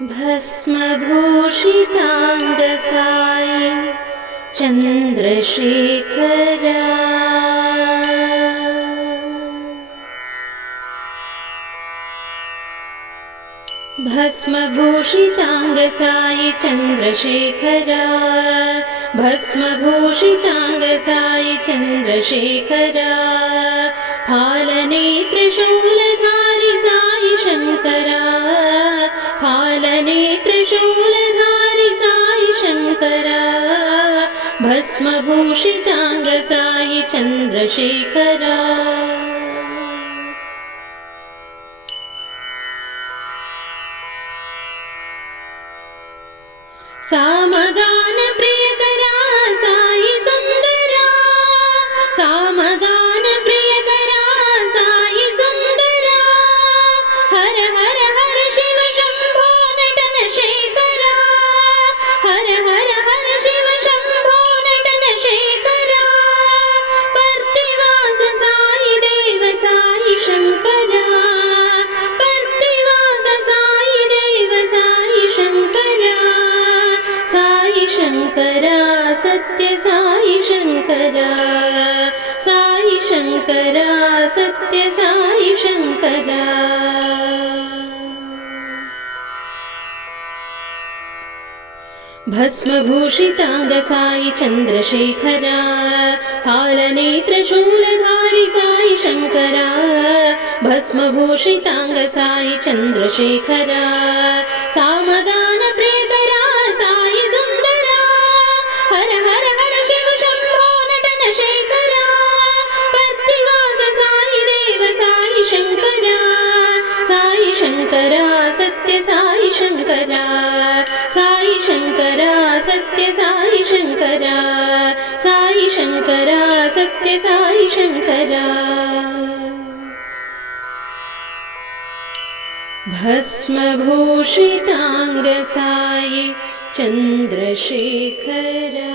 भस्मभूषिताङ्गसायि Chandrashekhara. भस्मभूषिताङ्गसायि Chandrashekhara. भस्मभूषिताङ्गसायि Chandrashekhara भस्मभूषिताङ्गसायि Chandrashekhara. सामगानप्रियकरा Satya Sai Shankara Sai Shankara Satya Sai Shankara भस्मभूषिताङ्गसायि Chandrashekhara फालनेत्रशूलधारि Sai Shankara भस्मभूषिताङ्गसायि Chandrashekhara सामगानप्रियकरा Satya Sai Shankara Sai Shankara Sai Shankara Sai Shankara Satya Sai Shankara भस्मभूषिताङ्गसायि Chandrashekhara